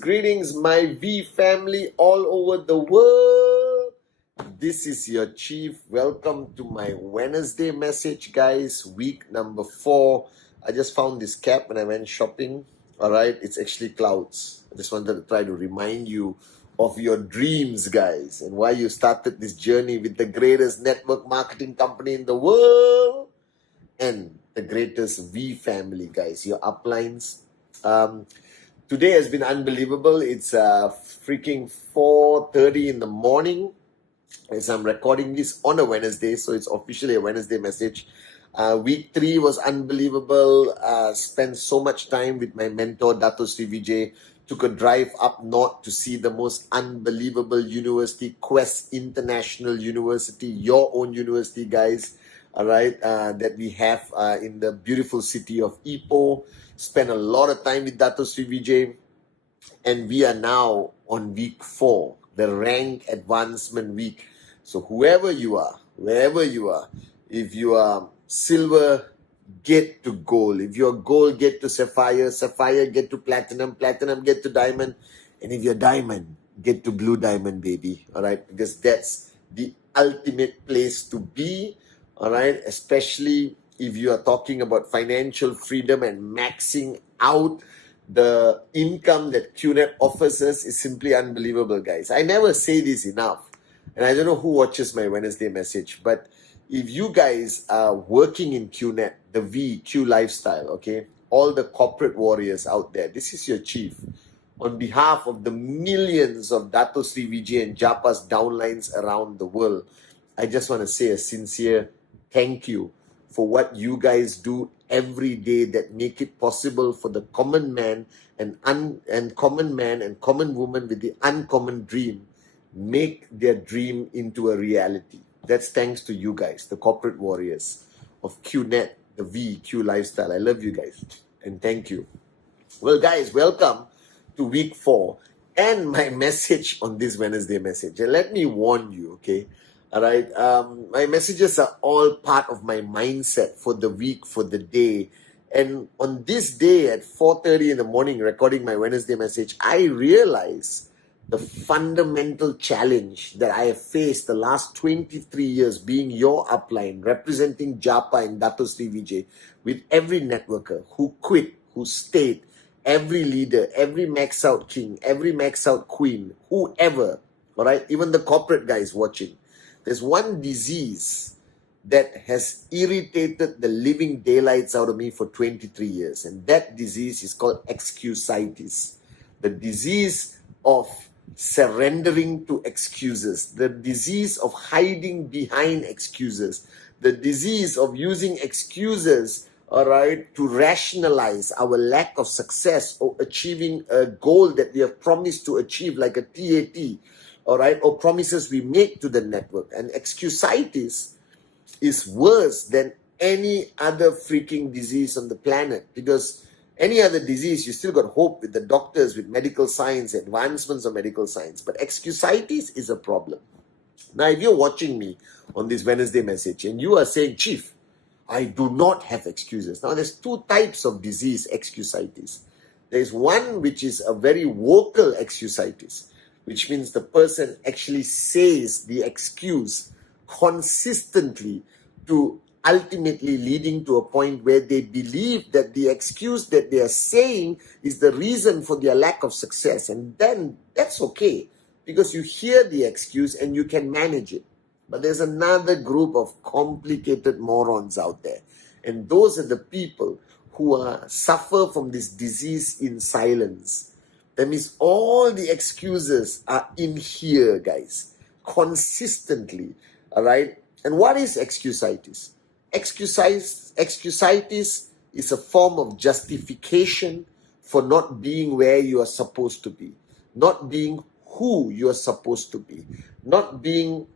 Greetings, my V family all over the world. This is your Chief. Welcome to my Wednesday message, guys. Week number 4. I just found this cap when I went shopping. All right, it's actually clouds. I just wanted to try to remind you of your dreams, guys, and why you started this journey with the greatest network marketing company in the world and the greatest V family, guys. Your uplines. Today has been unbelievable. It's freaking 4:30 in the morning as I'm recording this on a Wednesday, so it's officially a Wednesday message. Week 3 was unbelievable. Spent so much time with my mentor, Dato Sri Vijay. Took a drive up north to see the most unbelievable university, Quest International University, your own university, guys. All right, that we have in the beautiful city of Ipoh. Spent a lot of time with Dato Sri Vijay, and we are now on week 4, the rank advancement week. So whoever you are, wherever you are, if you are silver, get to gold. If you're gold, get to sapphire, sapphire, get to platinum, platinum, get to diamond, and if you're diamond, get to blue diamond, baby. All right, because that's the ultimate place to be. All right, especially if you are talking about financial freedom and maxing out the income that QNet offers us is simply unbelievable, guys. I never say this enough, and I don't know who watches my Wednesday message, but if you guys are working in QNet, the VQ lifestyle, okay, all the corporate warriors out there, this is your chief. On behalf of the millions of Dato Sri Vijay and Japa's downlines around the world, I just want to say a sincere thank you for what you guys do every day that make it possible for the common man and common woman with the uncommon dream make their dream into a reality. That's thanks to you guys, the corporate warriors of QNet, the VQ lifestyle. I love you guys and thank you. Well, guys, welcome to week 4 and my message on this Wednesday message. And let me warn you, okay? All right, my messages are all part of my mindset for the week, for the day. And on this day at 4:30 in the morning, recording my Wednesday message, I realize the fundamental challenge that I have faced the last 23 years being your upline, representing Japa and Dato Sri Vijay, with every networker who quit, who stayed, every leader, every max out king, every max out queen, whoever, all right, even the corporate guys watching. There's one disease that has irritated the living daylights out of me for 23 years. And that disease is called excusitis. The disease of surrendering to excuses. The disease of hiding behind excuses. The disease of using excuses, all right, to rationalize our lack of success or achieving a goal that we have promised to achieve, like a TAT. All right, or promises we make to the network. And excusitis is worse than any other freaking disease on the planet, because any other disease, you still got hope with the doctors, with medical science, advancements of medical science. But excusitis is a problem. Now, if you're watching me on this Wednesday message and you are saying, Chief, I do not have excuses. Now, there's 2 types of disease, excusitis. There's one which is a very vocal excusitis, which means the person actually says the excuse consistently to ultimately leading to a point where they believe that the excuse that they are saying is the reason for their lack of success. And then that's okay, because you hear the excuse and you can manage it. But there's another group of complicated morons out there. And those are the people who suffer from this disease in silence. That means all the excuses are in here, guys, consistently, all right? And what is excusitis? Excusitis is a form of justification for not being where you are supposed to be, not being who you are supposed to be, not being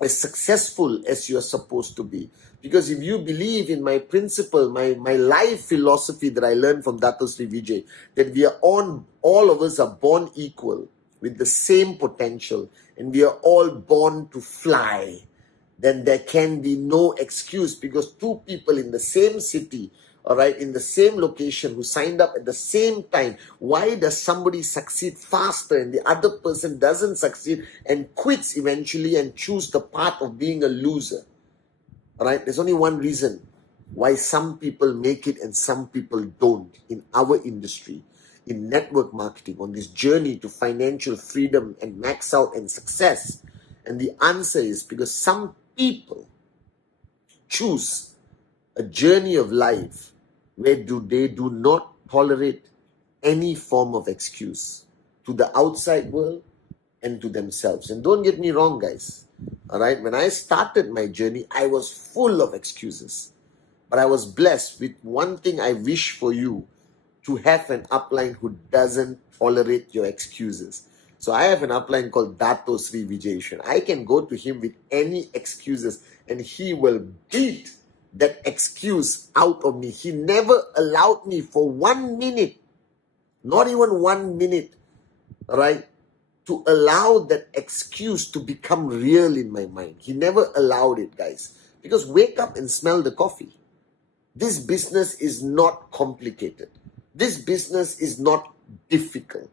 as successful as you are supposed to be. Because if you believe in my principle, my life philosophy that I learned from Dato Sri Vijay, that we are all of us are born equal with the same potential, and we are all born to fly, then there can be no excuse, because two people in the same city, all right, in the same location, who signed up at the same time, why does somebody succeed faster and the other person doesn't succeed and quits eventually and choose the path of being a loser? All right, there's only one reason why some people make it and some people don't in our industry, in network marketing, on this journey to financial freedom and max out and success. And the answer is because some people choose a journey of life where they do not tolerate any form of excuse to the outside world and to themselves. And don't get me wrong, guys. All right, when I started my journey, I was full of excuses. But I was blessed with one thing I wish for you: to have an upline who doesn't tolerate your excuses. So I have an upline called Dato Sri Vijay. I can go to him with any excuses and he will beat that excuse out of me. He never allowed me for 1 minute, not even 1 minute, right, to allow that excuse to become real in my mind. He never allowed it, guys. Because wake up and smell the coffee. This business is not complicated. This business is not difficult.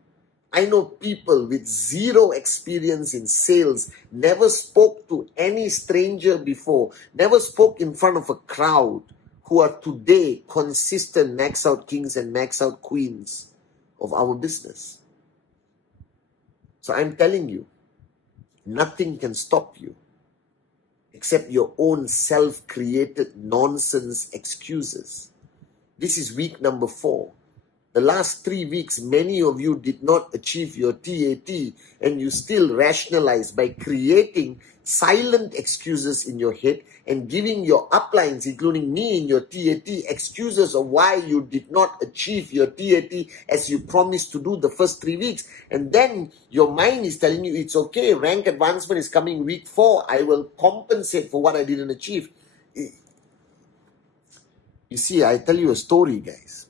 I know people with zero experience in sales, never spoke to any stranger before, never spoke in front of a crowd, who are today consistent max out kings and max out queens of our business. So I'm telling you, nothing can stop you except your own self-created nonsense excuses. This is week number 4. The last 3 weeks, many of you did not achieve your TAT, and you still rationalize by creating silent excuses in your head and giving your uplines, including me in your TAT, excuses of why you did not achieve your TAT as you promised to do the first 3 weeks. And then your mind is telling you, it's okay, rank advancement is coming week 4, I will compensate for what I didn't achieve. You see, I tell you a story, guys.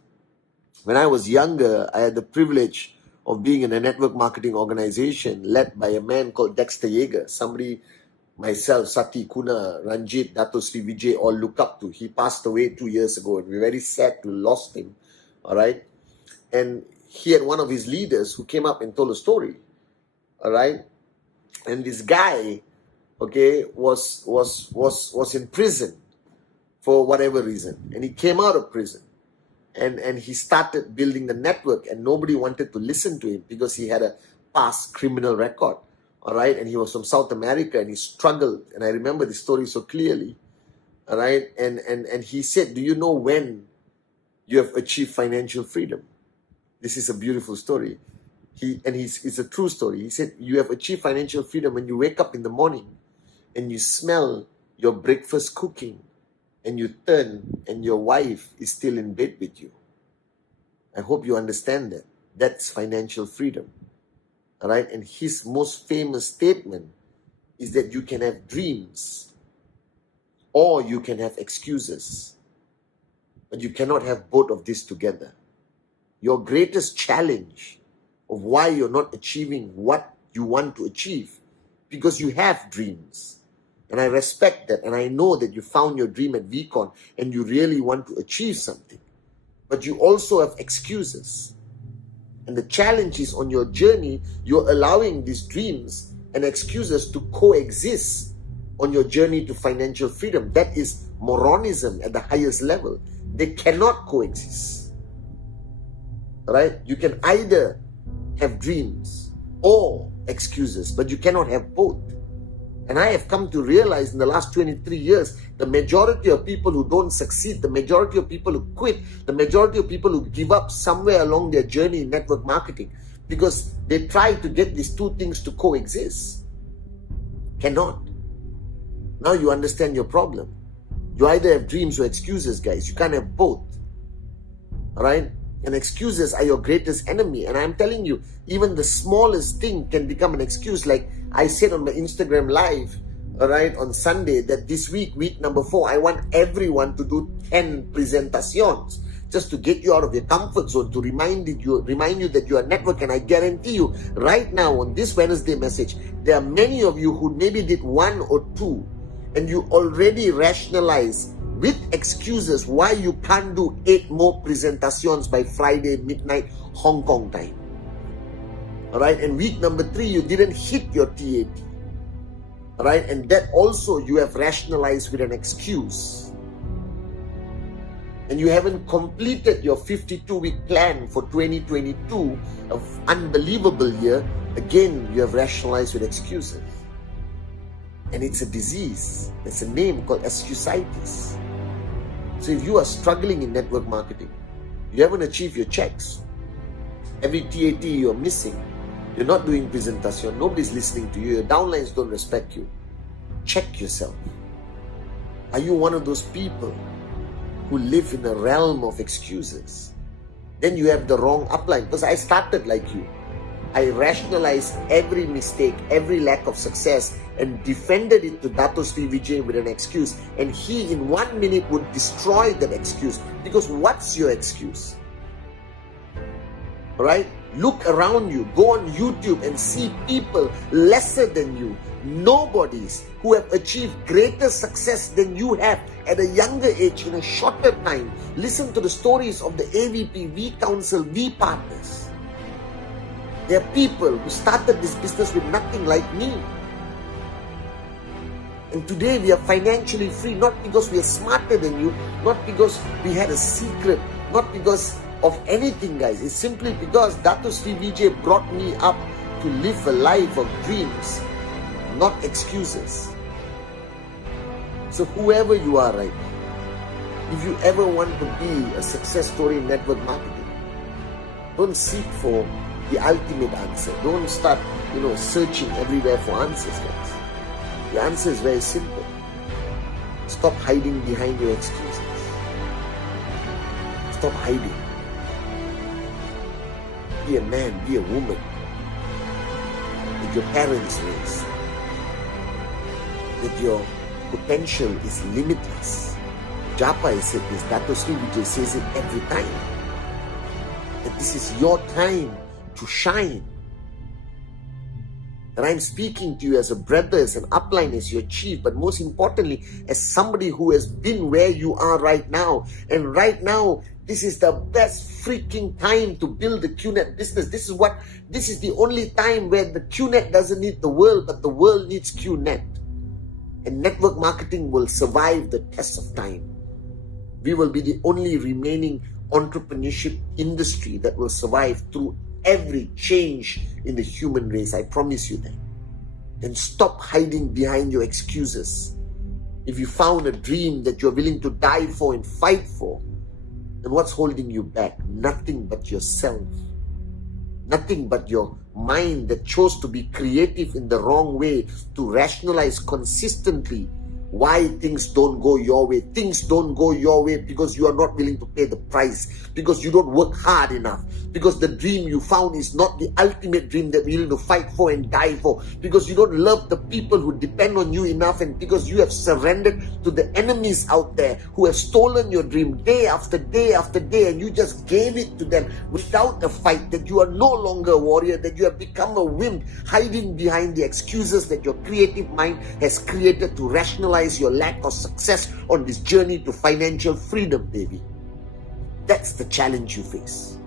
When I was younger, I had the privilege of being in a network marketing organization led by a man called Dexter Yeager. Somebody, myself, Sati, Kuna, Ranjit, Dato Sri Vijay all look up to. He passed away 2 years ago and we're very sad to lost him. All right. And he had one of his leaders who came up and told a story. All right. And this guy, okay, was in prison for whatever reason. And he came out of prison. And he started building the network, and nobody wanted to listen to him because he had a past criminal record, all right? And he was from South America, and he struggled. And I remember the story so clearly, all right? And he said, do you know when you have achieved financial freedom? This is a beautiful story. It's a true story. He said, you have achieved financial freedom when you wake up in the morning and you smell your breakfast cooking, and you turn and your wife is still in bed with you. I hope you understand that. That's financial freedom. All right? And his most famous statement is that you can have dreams or you can have excuses, but you cannot have both of this together. Your greatest challenge of why you're not achieving what you want to achieve, because you have dreams. And I respect that, and I know that you found your dream at VCon and you really want to achieve something. But you also have excuses. And the challenge is, on your journey, you're allowing these dreams and excuses to coexist on your journey to financial freedom. That is moronism at the highest level. They cannot coexist. Right? You can either have dreams or excuses, but you cannot have both. And I have come to realize in the last 23 years, the majority of people who don't succeed, the majority of people who quit, the majority of people who give up somewhere along their journey in network marketing, because they try to get these two things to coexist. Cannot. Now you understand your problem. You either have dreams or excuses, guys. You can't have both. Alright? And excuses are your greatest enemy. And I'm telling you, even the smallest thing can become an excuse. Like I said on my Instagram live, alright, on Sunday, that this week, week number 4, I want everyone to do 10 presentations. Just to get you out of your comfort zone, to remind you that you are network. And I guarantee you, right now on this Wednesday message, there are many of you who maybe did 1 or 2, and you already rationalize with excuses why you can't do 8 more presentations by Friday midnight Hong Kong time. Alright, and week number 3, you didn't hit your TAT. Alright, and that also you have rationalized with an excuse. And you haven't completed your 52-week plan for 2022, an unbelievable year. Again, you have rationalized with excuses. And it's a disease. It's a name called excusitis. So if you are struggling in network marketing, you haven't achieved your checks, every TAT you're missing, you're not doing presentation, nobody's listening to you, your downlines don't respect you, check yourself. Are you one of those people who live in a realm of excuses? Then you have the wrong upline. Because I started like you. I rationalized every mistake, every lack of success, and defended it to Dato Sri Vijay with an excuse. And he in 1 minute would destroy that excuse. Because what's your excuse? Alright? Look around you. Go on YouTube and see people lesser than you, nobodies who have achieved greater success than you have at a younger age in a shorter time. Listen to the stories of the AVP, V Council, V partners. There are people who started this business with nothing like me. And today we are financially free, not because we are smarter than you, not because we had a secret, not because of anything, guys. It's simply because Dato Sri Vijay brought me up to live a life of dreams, not excuses. So whoever you are right now, if you ever want to be a success story in network marketing, don't seek for the ultimate answer. Don't start, searching everywhere for answers, guys. The answer is very simple. Stop hiding behind your excuses. Stop hiding. Be a man, be a woman that your parents raised. That your potential is limitless. Japa has said this, Dato Sri Vijay says it every time. That this is your time to shine. And I'm speaking to you as a brother, as an upline, as your chief, but most importantly, as somebody who has been where you are right now. And right now, this is the best freaking time to build the QNet business. This is the only time where the QNet doesn't need the world, but the world needs QNet. And network marketing will survive the test of time. We will be the only remaining entrepreneurship industry that will survive through every change in the human race. I promise you that. And stop hiding behind your excuses. If you found a dream that you're willing to die for and fight for, then what's holding you back? Nothing but yourself. Nothing but your mind that chose to be creative in the wrong way, to rationalize consistently why things don't go your way. Things don't go your way because you are not willing to pay the price, because you don't work hard enough, because the dream you found is not the ultimate dream that you're willing to fight for and die for, because you don't love the people who depend on you enough, and because you have surrendered to the enemies out there who have stolen your dream day after day after day, and you just gave it to them without a fight. That you are no longer a warrior, that you have become a wimp, hiding behind the excuses that your creative mind has created to rationalize your lack of success on this journey to financial freedom, baby. That's the challenge you face.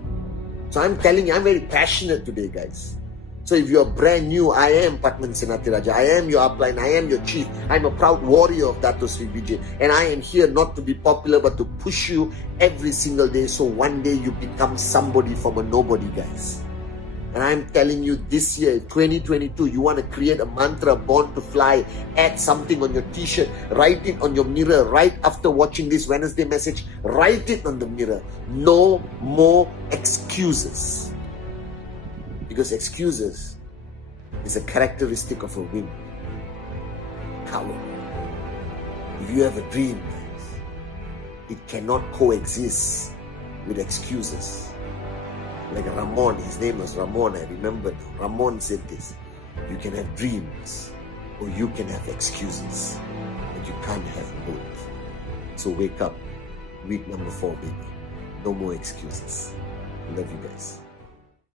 So I'm telling you, I'm very passionate today, guys. So if you're brand new, I am Pathman Senathirajah. I am your upline. I am your chief. I'm a proud warrior of Dato Sri Vijay. And I am here not to be popular, but to push you every single day, so one day you become somebody from a nobody, guys. And I'm telling you, this year, 2022, you want to create a mantra, born to fly, add something on your t-shirt, write it on your mirror right after watching this Wednesday message, write it on the mirror. No more excuses. Because excuses is a characteristic of a wimp. Coward. If you have a dream, guys, It cannot coexist with excuses. Like Ramon, his name was Ramon, I remember now. Ramon said this: you can have dreams or you can have excuses, but you can't have both. So wake up. Week number 4, baby. No more excuses. Love you guys.